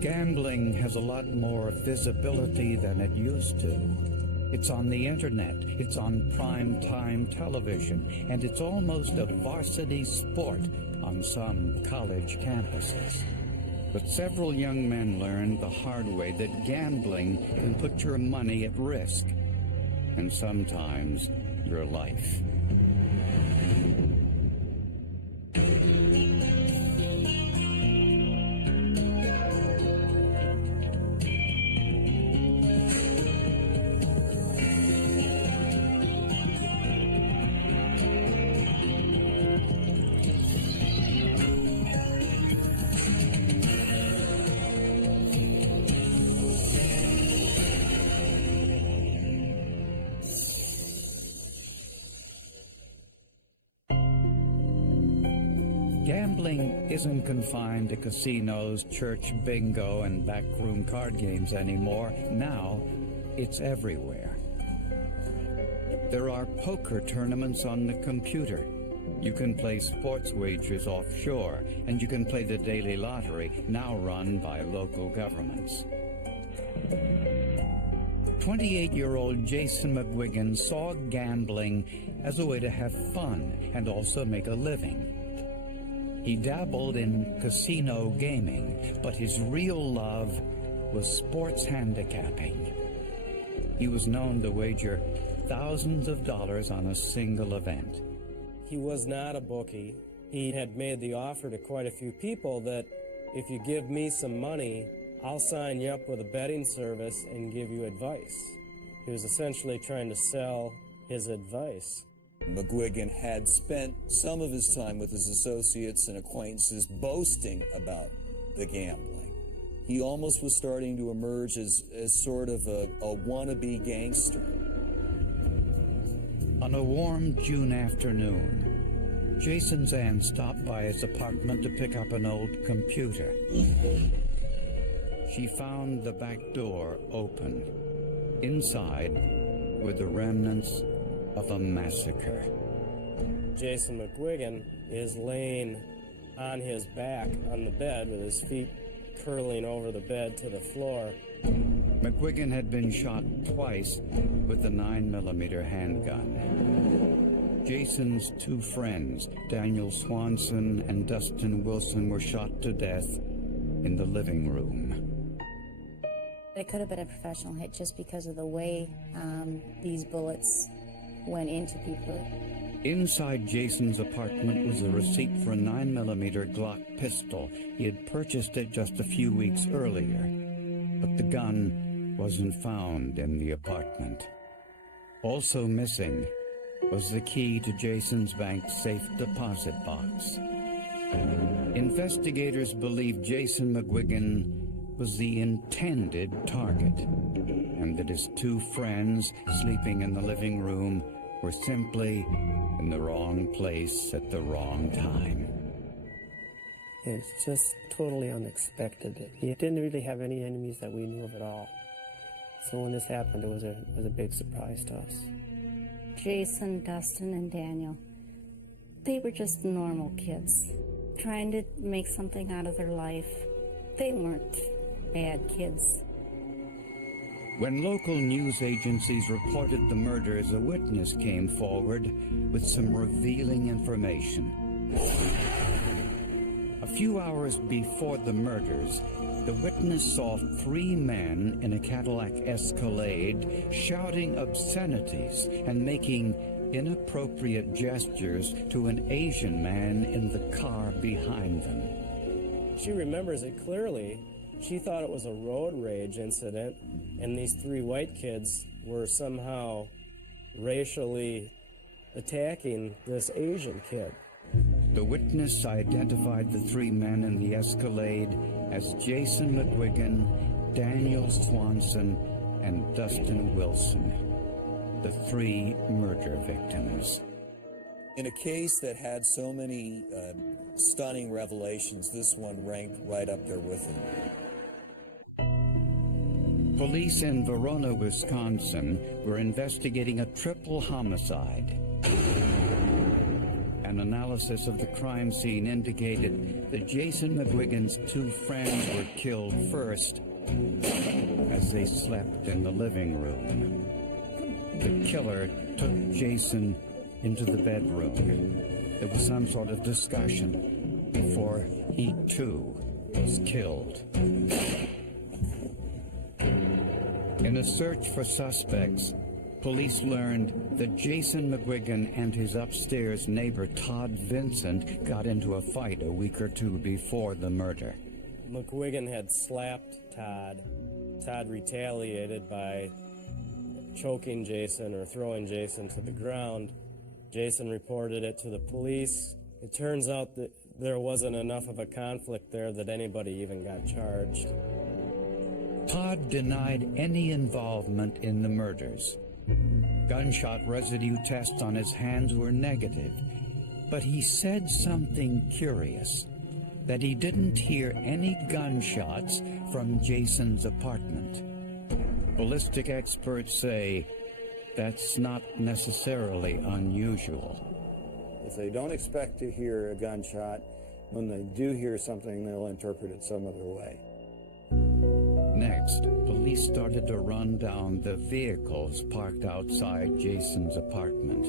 Gambling has a lot more visibility than it used to. It's on the internet, it's on prime-time television, and it's almost a varsity sport on some college campuses. But several young men learned the hard way that gambling can put your money at risk, and sometimes your life. Gambling isn't confined to casinos, church bingo, and backroom card games anymore. Now, it's everywhere. There are poker tournaments on the computer. You can play sports wagers offshore, and you can play the daily lottery, now run by local governments. 28-year-old Jason McGuigan saw gambling as a way to have fun and also make a living. He dabbled in casino gaming, but his real love was sports handicapping. He was known to wager thousands of dollars on a single event. He was not a bookie. He had made the offer to quite a few people that if you give me some money, I'll sign you up with a betting service and give you advice. He was essentially trying to sell his advice. McGuigan had spent some of his time with his associates and acquaintances boasting about the gambling. He almost was starting to emerge as sort of a wannabe gangster. On a warm June afternoon, Jason's aunt stopped by his apartment to pick up an old computer. She found the back door open. Inside were the remnants of a massacre. Jason McGuigan is laying on his back on the bed with his feet curling over the bed to the floor. McGuigan had been shot twice with a 9mm handgun. Jason's two friends, Daniel Swanson and Dustin Wilson, were shot to death in the living room. It could have been a professional hit just because of the way these bullets went into people. Inside Jason's apartment was a receipt for a 9mm Glock pistol. He had purchased it just a few weeks earlier, but the gun wasn't found in the apartment. Also missing was the key to Jason's bank's safe deposit box. Investigators believe Jason McGuigan was the intended target, and that his two friends sleeping in the living room were simply in the wrong place at the wrong time. It's just totally unexpected. He didn't really have any enemies that we knew of at all. So when this happened, it was a big surprise to us. Jason, Dustin, and Daniel, they were just normal kids, trying to make something out of their life. They weren't bad kids. When local news agencies reported the murders, a witness came forward with some revealing information. A few hours before the murders, the witness saw three men in a Cadillac Escalade shouting obscenities and making inappropriate gestures to an Asian man in the car behind them. She remembers it clearly. She thought it was a road rage incident, and these three white kids were somehow racially attacking this Asian kid. The witness identified the three men in the Escalade as Jason McGuigan, Daniel Swanson, and Dustin Wilson, the three murder victims. In a case that had so many stunning revelations, this one ranked right up there with it. Police in Verona, Wisconsin were investigating a triple homicide. An analysis of the crime scene indicated that Jason McGuigan's two friends were killed first as they slept in the living room. The killer took Jason into the bedroom. There was some sort of discussion before he too was killed. In a search for suspects, police learned that Jason McGuigan and his upstairs neighbor Todd Vincent got into a fight a week or two before the murder. McGuigan had slapped Todd. Todd retaliated by choking Jason or throwing Jason to the ground. Jason reported it to the police. It turns out that there wasn't enough of a conflict there that anybody even got charged. Todd denied any involvement in the murders. Gunshot residue tests on his hands were negative, but he said something curious, that he didn't hear any gunshots from Jason's apartment. Ballistic experts say that's not necessarily unusual. If they don't expect to hear a gunshot, when they do hear something, they'll interpret it some other way. Next, police started to run down the vehicles parked outside Jason's apartment.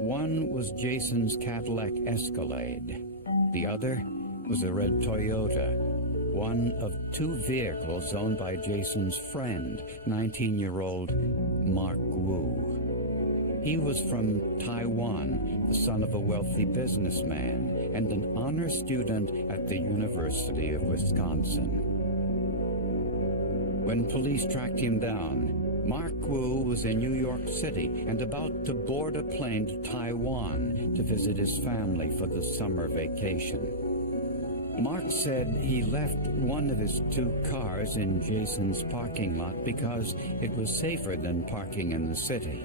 One was Jason's Cadillac Escalade. The other was a red Toyota, one of two vehicles owned by Jason's friend, 19-year-old Mark Wu. He was from Taiwan, the son of a wealthy businessman, and an honor student at the University of Wisconsin. When police tracked him down, Mark Wu was in New York City and about to board a plane to Taiwan to visit his family for the summer vacation. Mark said he left one of his two cars in Jason's parking lot because it was safer than parking in the city.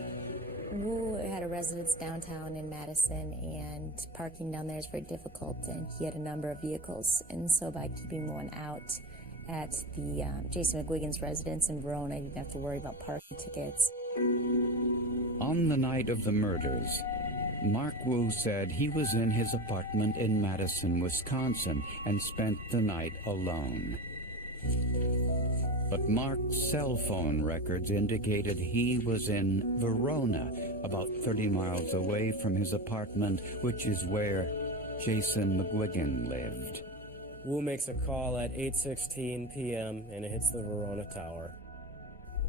Wu had a residence downtown in Madison, and parking down there is very difficult, and he had a number of vehicles, and so by keeping one out at the Jason McGuigan's residence in Verona, you didn't have to worry about parking tickets. On the night of the murders, Mark Wu said he was in his apartment in Madison, Wisconsin, and spent the night alone. But Mark's cell phone records indicated he was in Verona, about 30 miles away from his apartment, which is where Jason McGuigan lived. Wu makes a call at 8:16 p.m. and it hits the Verona Tower.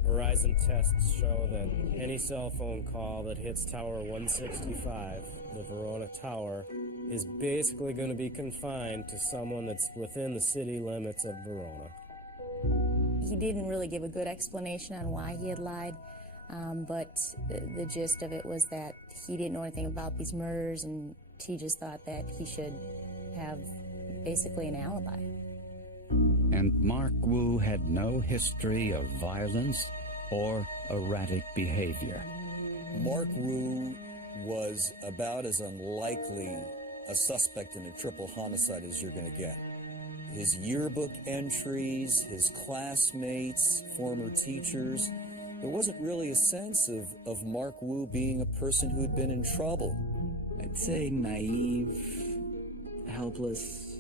Verizon tests show that any cell phone call that hits Tower 165, the Verona Tower, is basically going to be confined to someone that's within the city limits of Verona. He didn't really give a good explanation on why he had lied, but the gist of it was that he didn't know anything about these murders, and he just thought that he should have basically an alibi. And Mark Wu had no history of violence or erratic behavior. Mark Wu was about as unlikely a suspect in a triple homicide as you're going to get. His yearbook entries, his classmates, former teachers, there wasn't really a sense of Mark Wu being a person who'd been in trouble. I'd say naive, helpless,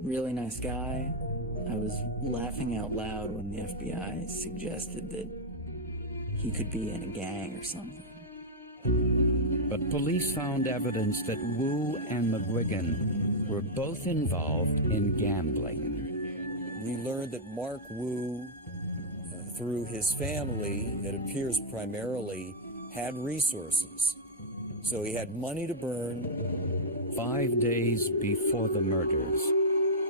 really nice guy. I was laughing out loud when the FBI suggested that he could be in a gang or something. But police found evidence that Wu and McGuigan were both involved in gambling. We learned that Mark Wu, through his family, it appears primarily, had resources. So he had money to burn. 5 days before the murders,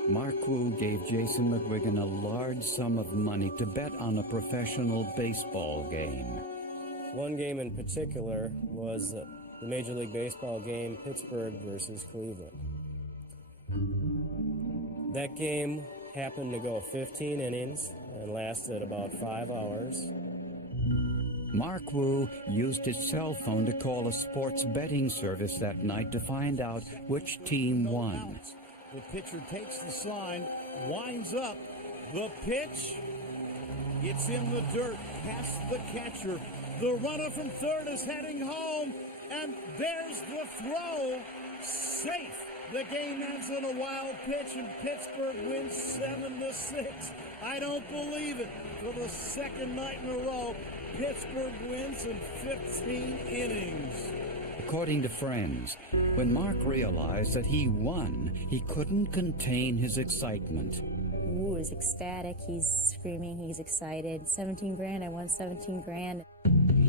Mark Wu gave Jason McGuigan a large sum of money to bet on a professional baseball game. One game in particular was the Major League Baseball game, Pittsburgh versus Cleveland. That game happened to go 15 innings and lasted about 5 hours. Mark Wu used his cell phone to call a sports betting service that night to find out which team won. The pitcher takes the sign, winds up, the pitch, it's in the dirt, past the catcher. The runner from third is heading home, and there's the throw safe. The game ends on a wild pitch, and Pittsburgh wins 7-6. I don't believe it. For the second night in a row, Pittsburgh wins in 15 innings. According to friends, when Mark realized that he won, he couldn't contain his excitement. Wu is ecstatic. He's screaming. He's excited. 17 grand. I won 17 grand.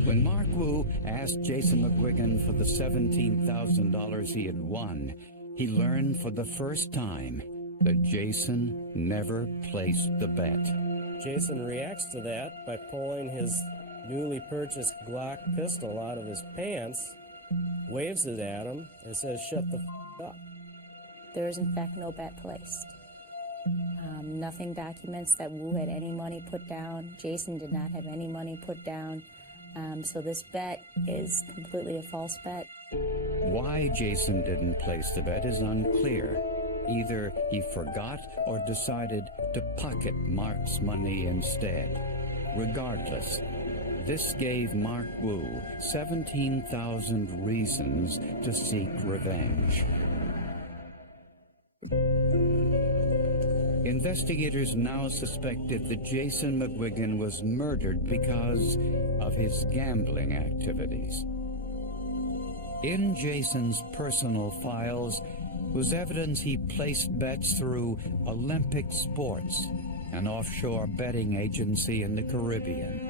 When Mark Wu asked Jason McGuigan for the $17,000 he had won, he learned for the first time that Jason never placed the bet. Jason reacts to that by pulling his newly purchased Glock pistol out of his pants, waves it at him, and says, "Shut the f*** up." There is, in fact, no bet placed. Nothing documents that Wu had any money put down. Jason did not have any money put down. So this bet is completely a false bet. Why Jason didn't place the bet is unclear. Either he forgot or decided to pocket Mark's money instead. Regardless, this gave Mark Wu 17,000 reasons to seek revenge. Investigators now suspected that Jason McGuigan was murdered because of his gambling activities. In Jason's personal files was evidence he placed bets through Olympic Sports, an offshore betting agency in the Caribbean.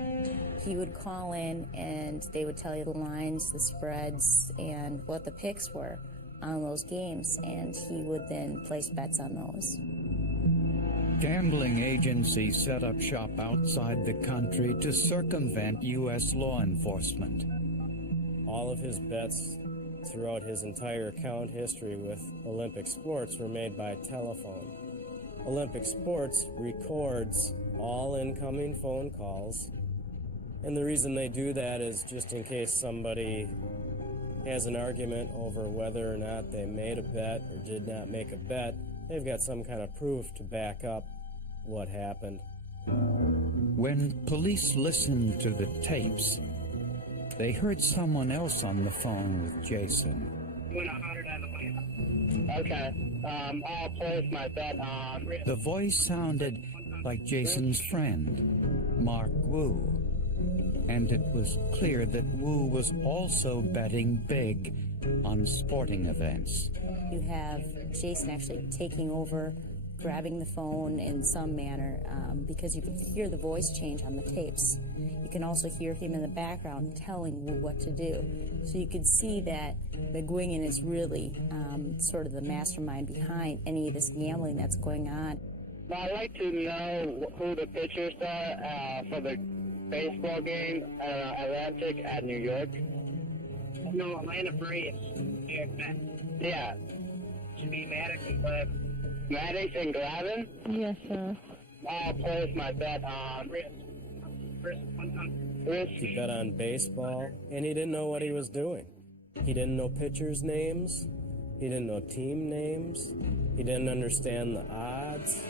He would call in and they would tell you the lines, the spreads, and what the picks were on those games, and he would then place bets on those. Gambling agencies set up shop outside the country to circumvent U.S. law enforcement. All of his bets throughout his entire account history with Olympic Sports were made by telephone. Olympic Sports records all incoming phone calls, and the reason they do that is just in case somebody has an argument over whether or not they made a bet or did not make a bet. They've got some kind of proof to back up what happened. When police listened to the tapes, they heard someone else on the phone with Jason. Win 100 on the win. Okay. I'll place my bet on. The voice sounded like Jason's friend, Mark Wu. And it was clear that Wu was also betting big on sporting events. You have Jason actually taking over, grabbing the phone in some manner, because you can hear the voice change on the tapes. You can also hear him in the background telling Wu what to do. So you could see that McGuigan is really sort of the mastermind behind any of this gambling that's going on. I'd like to know who the pitchers are for the baseball game, Atlantic at New York. No, Atlanta Braves. Yeah. Should be Maddox and Glavine. Maddox and Glavine? Yes, sir. I'll place my bet on Risk 100. He bet on baseball, and he didn't know what he was doing. He didn't know pitchers' names. He didn't know team names. He didn't understand the odds.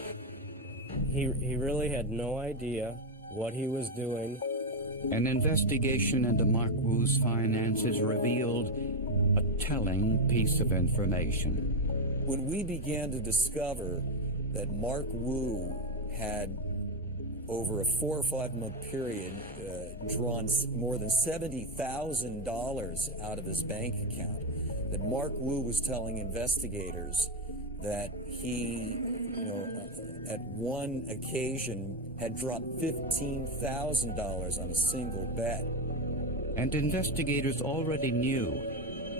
He really had no idea what he was doing. An investigation into Mark Wu's finances revealed a telling piece of information. When we began to discover that Mark Wu had, over a 4 or 5 month period, drawn more than $70,000 out of his bank account, that Mark Wu was telling investigators that he, at one occasion had dropped $15,000 on a single bet. And investigators already knew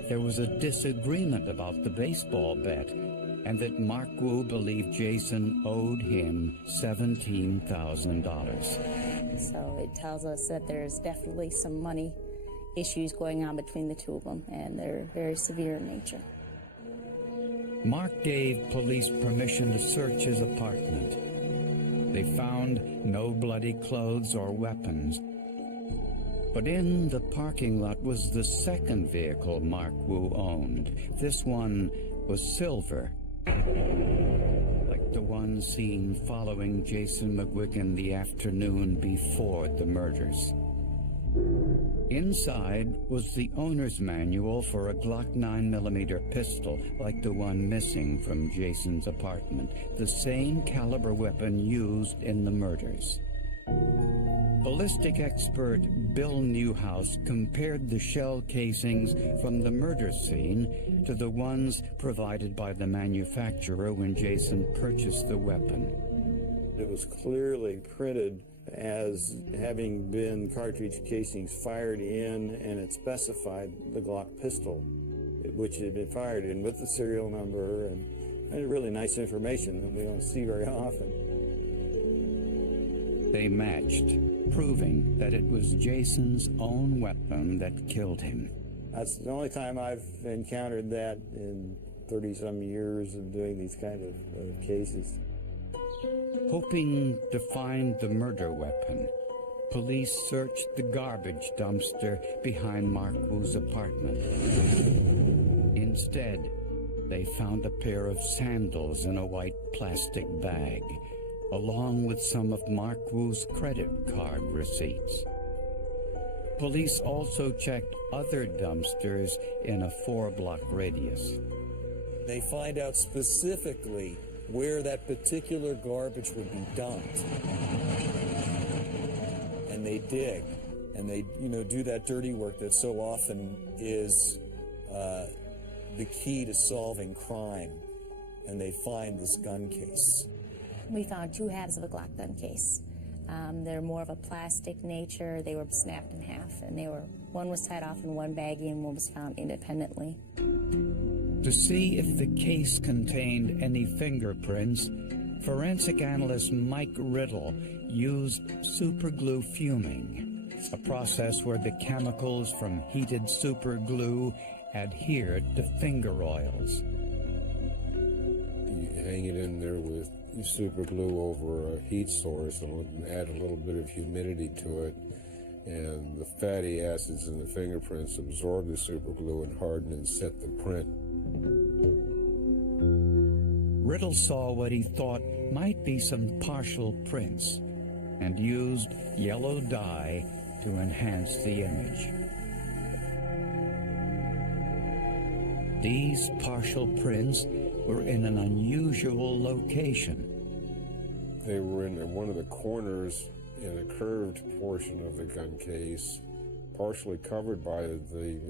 there was a disagreement about the baseball bet, and that Mark Wu believed Jason owed him $17,000. So it tells us that there's definitely some money issues going on between the two of them, and they're very severe in nature. Mark gave police permission to search his apartment. They found no bloody clothes or weapons. But in the parking lot was the second vehicle Mark Wu owned. This one was silver, like the one seen following Jason McGuigan the afternoon before the murders. Inside was the owner's manual for a Glock 9mm pistol, like the one missing from Jason's apartment, the same caliber weapon used in the murders. Ballistic expert Bill Newhouse compared the shell casings from the murder scene to the ones provided by the manufacturer when Jason purchased the weapon. It was clearly printed as having been cartridge casings fired in, and it specified the Glock pistol, which it had been fired in, with the serial number, and really nice information that we don't see very often. They matched, proving that it was Jason's own weapon that killed him. That's the only time I've encountered that in 30-some years of doing these kind of cases. Hoping to find the murder weapon, police searched the garbage dumpster behind Mark Wu's apartment. Instead, they found a pair of sandals in a white plastic bag, along with some of Mark Wu's credit card receipts. Police also checked other dumpsters in a 4-block radius. They find out specifically where that particular garbage would be dumped. And they dig, and they, do that dirty work that so often is the key to solving crime. And they find this gun case. We found 2 halves of a Glock gun case. They're more of a plastic nature. They were snapped in half, and one was tied off in one baggie and one was found independently. To see if the case contained any fingerprints, forensic analyst Mike Riddle used superglue fuming, a process where the chemicals from heated superglue adhered to finger oils. You hang it in there with super glue over a heat source and add a little bit of humidity to it, and the fatty acids in the fingerprints absorb the super glue and harden and set the print. Riddle saw what he thought might be some partial prints and used yellow dye to enhance the image. These partial prints were in an unusual location. They were in one of the corners in a curved portion of the gun case, partially covered by the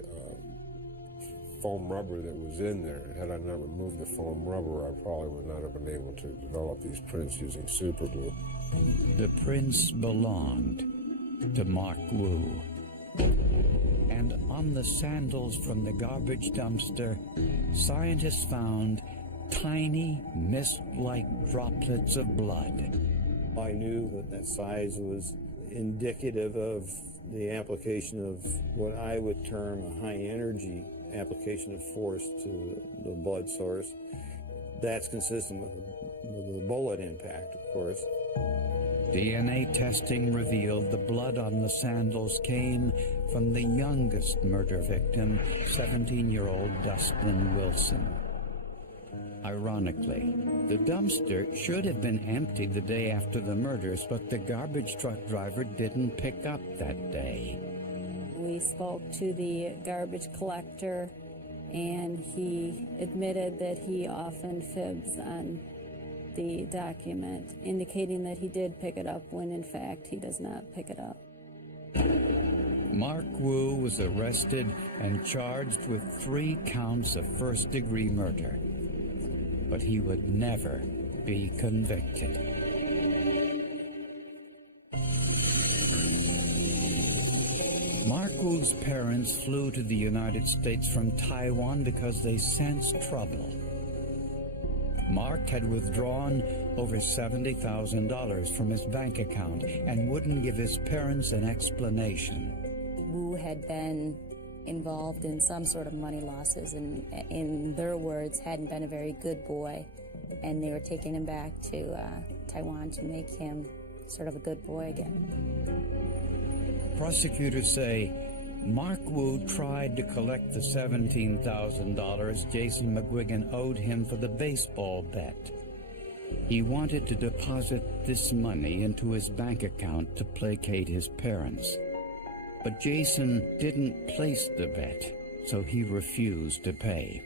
foam rubber that was in there. Had I not removed the foam rubber, I probably would not have been able to develop these prints using super glue. The prints belonged to Mark Wu. And on the sandals from the garbage dumpster, scientists found tiny, mist-like droplets of blood. I knew that size was indicative of the application of what I would term a high-energy application of force to the blood source. That's consistent with the bullet impact, of course. DNA testing revealed the blood on the sandals came from the youngest murder victim, 17-year-old Dustin Wilson. Ironically, the dumpster should have been emptied the day after the murders, but the garbage truck driver didn't pick up that day. We spoke to the garbage collector, and he admitted that he often fibs on the document, indicating that he did pick it up when in fact he does not pick it up. Mark Wu was arrested and charged with 3 counts of first-degree murder, but he would never be convicted. Mark Wu's parents flew to the United States from Taiwan because they sensed trouble. Mark had withdrawn over $70,000 from his bank account and wouldn't give his parents an explanation. Wu had been involved in some sort of money losses and, in their words, hadn't been a very good boy, and they were taking him back to Taiwan to make him sort of a good boy again. Prosecutors say Mark Wu tried to collect the $17,000 Jason McGuigan owed him for the baseball bet. He wanted to deposit this money into his bank account to placate his parents. But Jason didn't place the bet, so he refused to pay.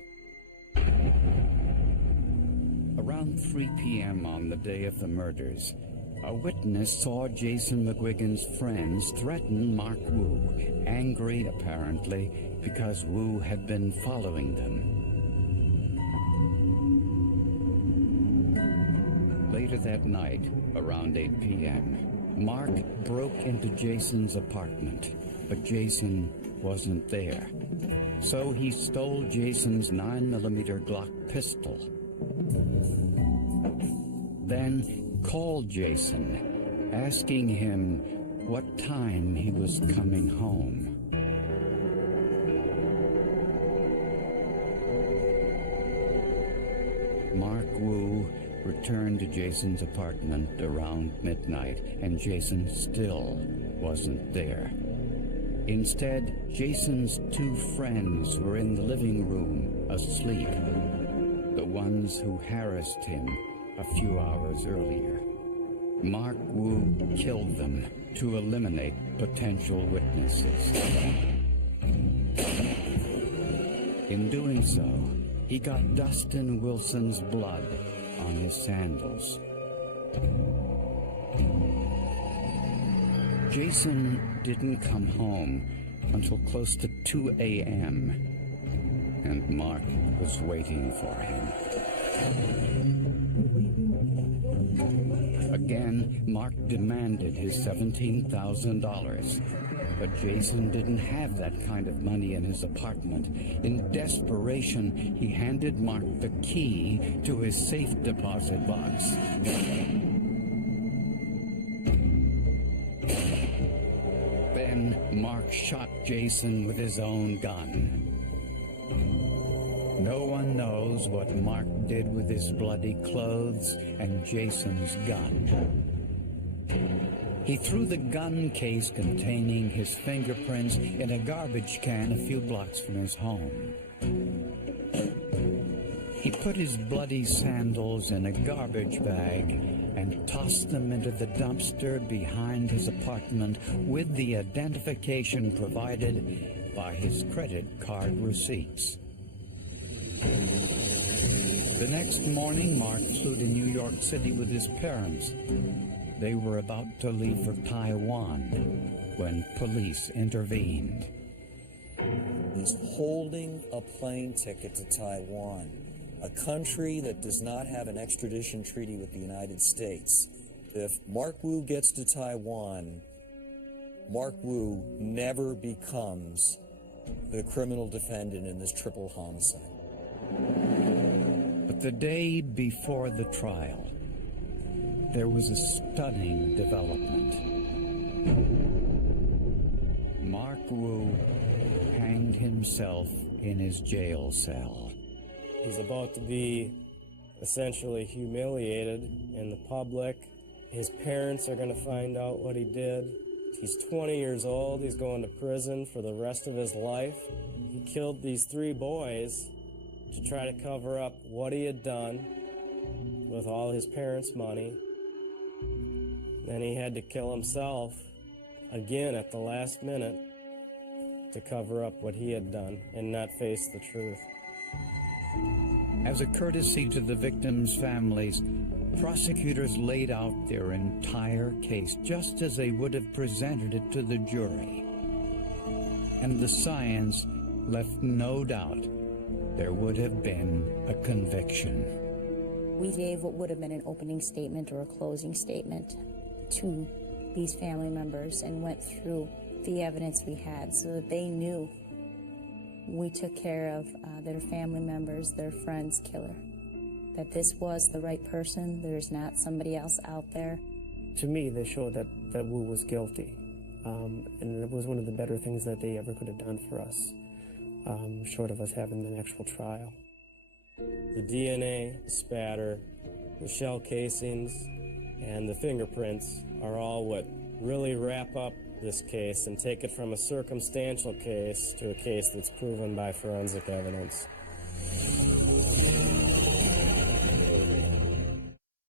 Around 3 p.m. on the day of the murders, a witness saw Jason McGuigan's friends threaten Mark Wu, angry apparently because Wu had been following them. Later that night, around 8 p.m., Mark broke into Jason's apartment, but Jason wasn't there. So he stole Jason's 9mm Glock pistol. Then called Jason, asking him what time he was coming home. Mark Wu returned to Jason's apartment around midnight, and Jason still wasn't there. Instead, Jason's two friends were in the living room, asleep, the ones who harassed him a few hours earlier. Mark Wu killed them to eliminate potential witnesses. In doing so, he got Dustin Wilson's blood on his sandals. Jason didn't come home until close to 2 a.m., and Mark was waiting for him. Again, Mark demanded his $17,000, but Jason didn't have that kind of money in his apartment. In desperation, he handed Mark the key to his safe deposit box. Then Mark shot Jason with his own gun. No one knows what Mark did with his bloody clothes and Jason's gun. He threw the gun case containing his fingerprints in a garbage can a few blocks from his home. He put his bloody sandals in a garbage bag and tossed them into the dumpster behind his apartment with the identification provided by his credit card receipts. The next morning, Mark flew to New York City with his parents. They were about to leave for Taiwan when police intervened. He's holding a plane ticket to Taiwan, a country that does not have an extradition treaty with the United States. If Mark Wu gets to Taiwan, Mark Wu never becomes the criminal defendant in this triple homicide. But the day before the trial, there was a stunning development. Mark Wu hanged himself in his jail cell. He's about to be essentially humiliated in the public. His parents are going to find out what he did. He's 20 years old. He's going to prison for the rest of his life. He killed these 3 boys to try to cover up what he had done with all his parents' money. Then he had to kill himself again at the last minute to cover up what he had done and not face the truth. As a courtesy to the victims' families, prosecutors laid out their entire case just as they would have presented it to the jury. And the science left no doubt there would have been a conviction. We gave what would have been an opening statement or a closing statement to these family members and went through the evidence we had so that they knew we took care of their family members, their friend's killer, that this was the right person, there's not somebody else out there. To me, they showed that Wu was guilty, and it was one of the better things that they ever could have done for us, short of us having an actual trial. The DNA, the spatter, the shell casings, and the fingerprints are all what really wrap up this case and take it from a circumstantial case to a case that's proven by forensic evidence.